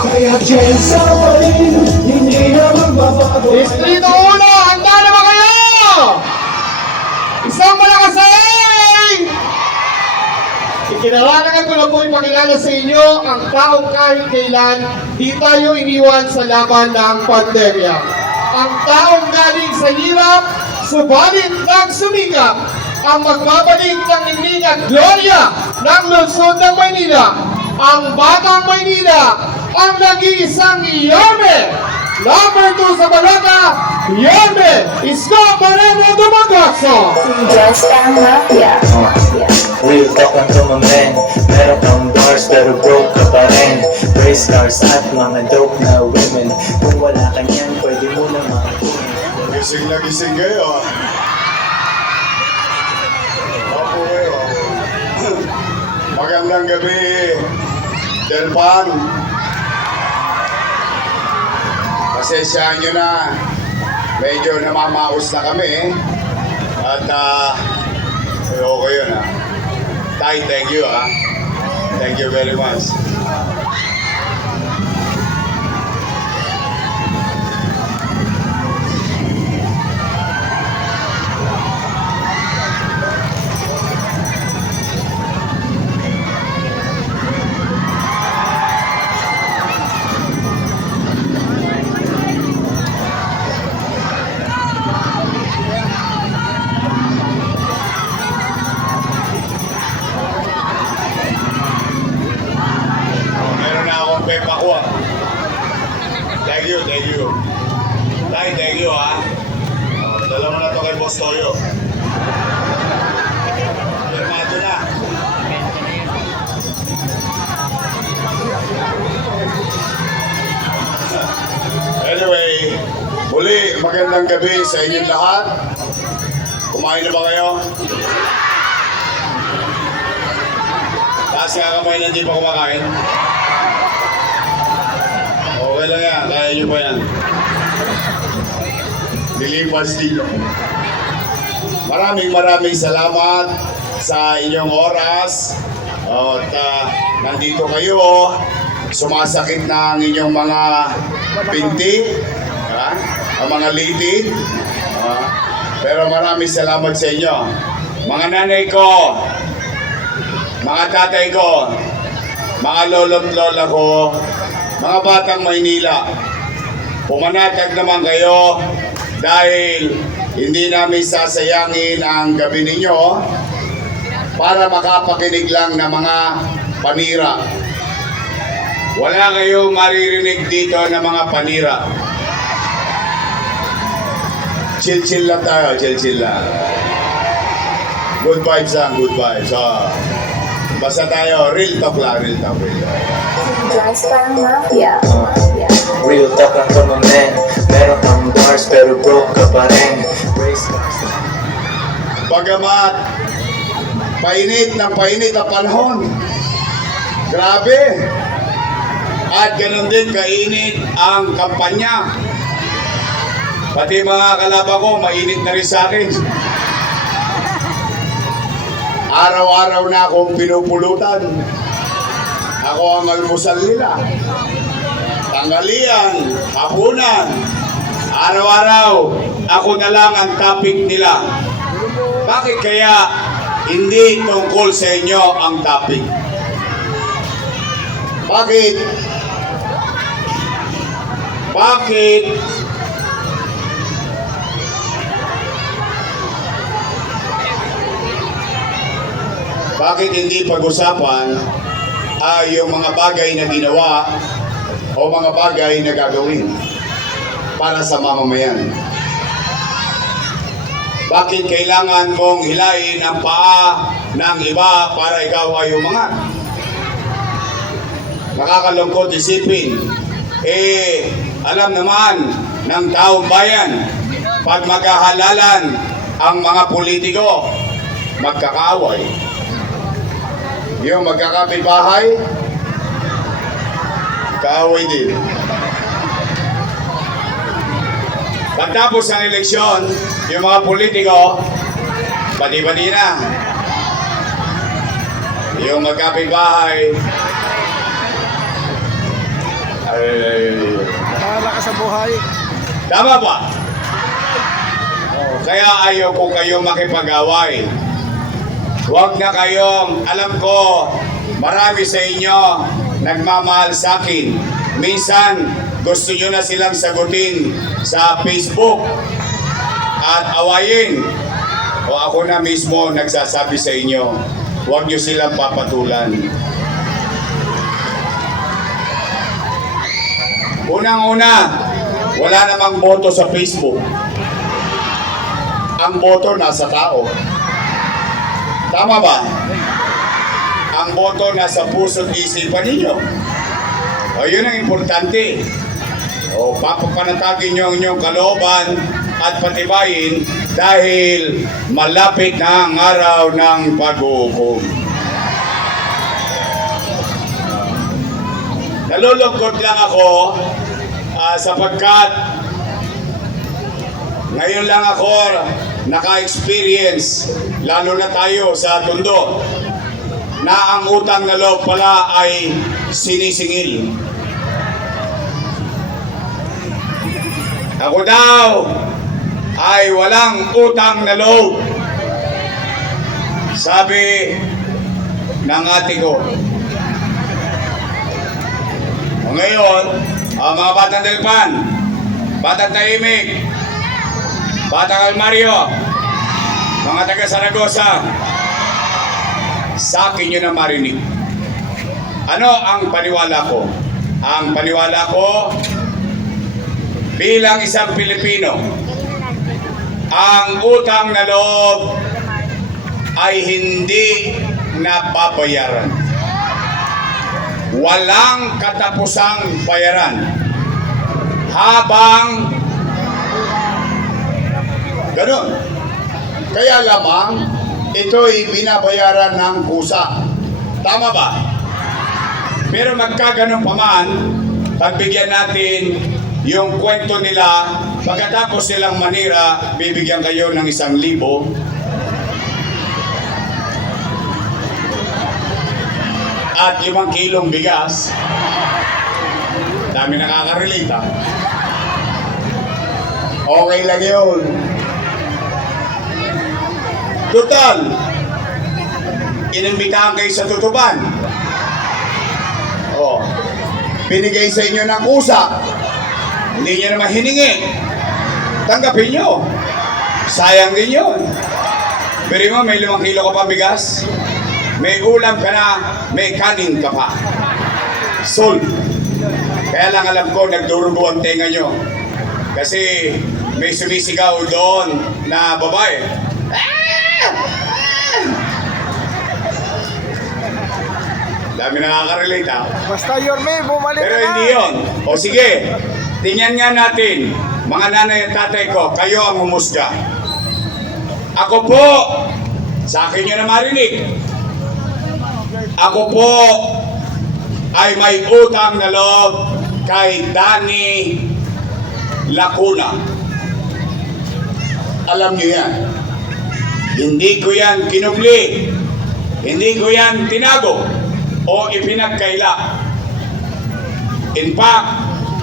Kaya tiyesa pa rin, hindi na magbabago Distrito 1, handa na ba kayo? Isang malakas na hey! Ikinalalagan ko na po ipakilala sa inyo ang taong kahit kailan di tayo iniwan sa laban ng pandemya. Ang taong galing sa hirap, subalit nagsumikap ang magbabalik ng ingning at gloria ng lungsod ng Maynila. Ang Batang Maynila, ang nag-iisang Yorme. Number 2 sa balota, Yorme Isko Moreno Dumagoso. Just ang mafia. Real talk ang tumamen Meron kang bars pero broke ka pa rin Race cars at mga dope na women Kung wala ka niyan, pwede mo na makakunin Gising na gising kayo ah. Opo kayo. Magandang gabi, Delpan. Pasensyahan nyo na. Medyo namamaos na kami. At ah, okay yun ah. Tay, thank you ah. Thank you very much. Tay, thank you ha. Uh, dala mo na to kay Boss Toyo. Pirmado na. Anyway, muli magandang gabi sa inyong lahat. Kumain na ba kayo? Taas nga kamay na hindi pa kumakain. Okay lang yan, kaya nyo pa yan. Nilipas din. Maraming maraming salamat sa inyong oras. At ah, nandito kayo, sumasakit na ang inyong mga pinti, ha? ang mga litid. Ah, pero maraming salamat sa inyo. Mga nanay ko, mga tatay ko, mga lolo't lola ko, mga batang Maynila, pumanatag naman kayo dahil hindi namin sasayangin ang gabi ninyo para makapakinig lang ng mga panira. Wala kayong maririnig dito ng mga panira. Chill-chill lang tayo, chill-chill lang. Good vibes lang, good vibes. Ah. Basta tayo, real talk lang, real talk, real talk. Just ang mafia. Real talk ang tumamen Meron kang bars pero broke ka pa rin Race cars Bagamat painit ng painit ang panahon. Grabe. At ganun din kainit ang kampanya. Pati mga kalaban ko, mainit na rin sa akin. Araw-araw na akong pinupulutan. Ako ang almusal nila. Tanghalian, hapunan, araw-araw, ako na lang ang topic nila. Bakit kaya hindi tungkol sa inyo ang topic? Bakit? Bakit? Bakit hindi pag-usapan ay yung mga bagay na ginawa o mga bagay na gagawin para sa mamamayan? Bakit kailangan mong hilain ang paa ng iba para ikaw ay umangat? Nakakalungkot isipin. Eh, alam naman ng taong bayan, pag maghahalalan ang mga politiko, magkakaaway. Yung magkakapit-bahay, kaaway din. Pagtapos ng eleksyon, yung mga politiko, pati-pati na. Yung magkapit-bahay, ay Ay, Bahala ka sa buhay. Tama ba? Kaya ayaw ko kayo makipag-away. Huwag na kayong, alam ko, marami sa inyo nagmamahal sa akin. Minsan, gusto nyo na silang sagutin sa Facebook at awayin. O ako na mismo nagsasabi sa inyo, huwag nyo silang papatulan. Unang-una, wala namang boto sa Facebook. Ang boto nasa tao. Tama ba? Ang boto nasa puso't isipan ninyo. O yun ang importante. O papapanatagin nyo ang inyong kalooban at patibayin dahil malapit na ang araw ng pag-uukom. Nalulungkot lang ako ah, sapagkat ngayon lang ako naka-experience, lalo na tayo sa Tondo, na ang utang na loob pala ay sinisingil. Ako daw ay walang utang na loob. Sabi ng ate ko. Ngayon, ang mga batang Delpan, batang Tahimik, batang Almario, mga taga Saragosa, sa akin nyo na marinig. Ano ang paniwala ko? Ang paniwala ko, bilang isang Pilipino, ang utang na loob ay hindi nababayaran. Walang katapusang bayaran. Habang Ganon. Kaya lamang, ito'y binabayaran ng kusa. Tama ba? Pero magkaganon pa man, pagbigyan natin yung kwento nila, pagkatapos silang manira, bibigyan kayo ng isang libo. At limang kilong bigas. Dami nakaka-relate ah. Okay lang yun. Total, inimbitahan kayo sa tutuban. Oh, binigay sa inyo ng kusa. Hindi nyo naman hiningi. Tanggapin nyo. Sayang din yun. Pero mo, may limang kilo ka pa bigas. May ulam ka na, may kanin ka pa. Sold. Kaya lang alam ko, nagdurugo ang tenga nyo. Kasi may sumisigaw doon na babae. Dami nakaka-relate ha. Basta Yorme, bumalik Pero na. hindi yon. O sige, tingnan nga natin, mga nanay at tatay ko, kayo ang humusga. Ako po, sa akin nyo na marinig, ako po ay may utang na loob kay Danny Lacuna. Alam nyo yan. Hindi ko yan kinubli. Hindi ko yan tinago o ipinagkaila. In fact,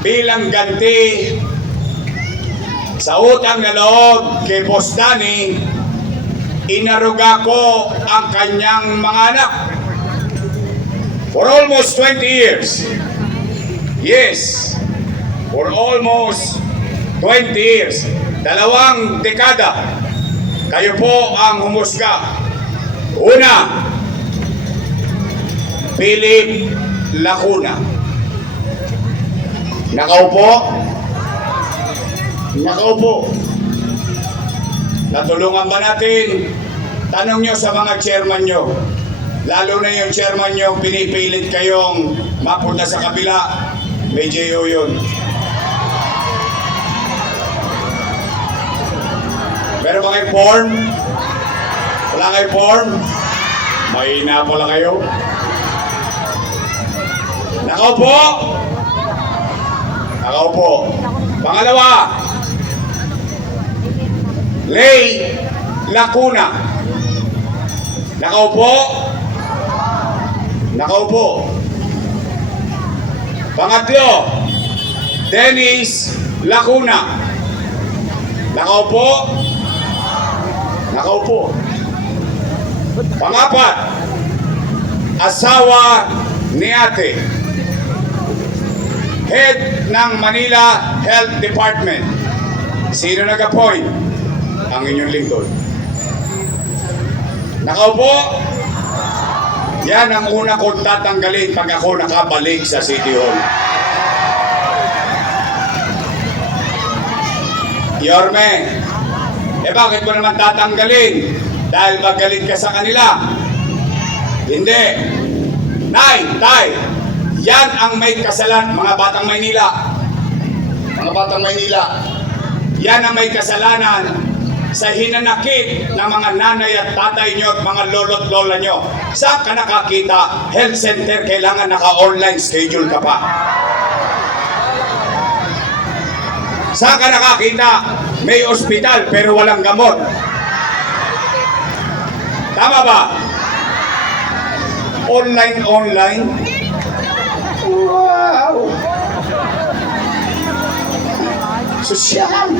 bilang ganti sa utang na loob kay Boss inaruga ko ang kanyang mga anak. For almost 20 years. Yes, for almost 20 years. Dalawang dekada. Kayo po ang humusga. Una, Philip Lacuna. Nakaupo? Nakaupo. Natulungan ba natin? Tanong nyo sa mga chairman nyo. Lalo na yung chairman nyo, pinipilit kayong mapunta sa kabila. JO yun. Meron ba kayong form? Wala kayong form? Mahina pala kayo. Nakaupo. Nakaupo. Pangalawa. Lay Lacuna. Nakaupo. Nakaupo. Pangatlo. Dennis Lacuna. Nakaupo. Nakaupo. Pangapat, asawa ni ate. Head ng Manila Health Department. Sino nag-appoint? Ang inyong lingkod. Nakaupo? Yan ang una kong tatanggalin pag ako nakabalik sa City Hall. Yorme, eh bakit mo naman tatanggalin? Dahil magalit ka sa kanila? Hindi. Nay, tay, yan ang may kasalan, mga batang Maynila. Mga batang Maynila, yan ang may kasalanan sa hinanakit ng mga nanay at tatay nyo at mga lolo't lola nyo. Saan ka nakakita? Health center, kailangan naka-online schedule ka pa. Saan ka nakakita? May ospital pero walang gamot. Tama ba? Online, online. Wow! Sosyal!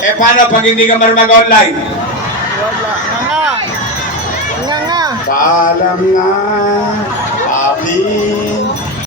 Eh paano pag hindi ka marunong mag-online? Paalam nga, papi.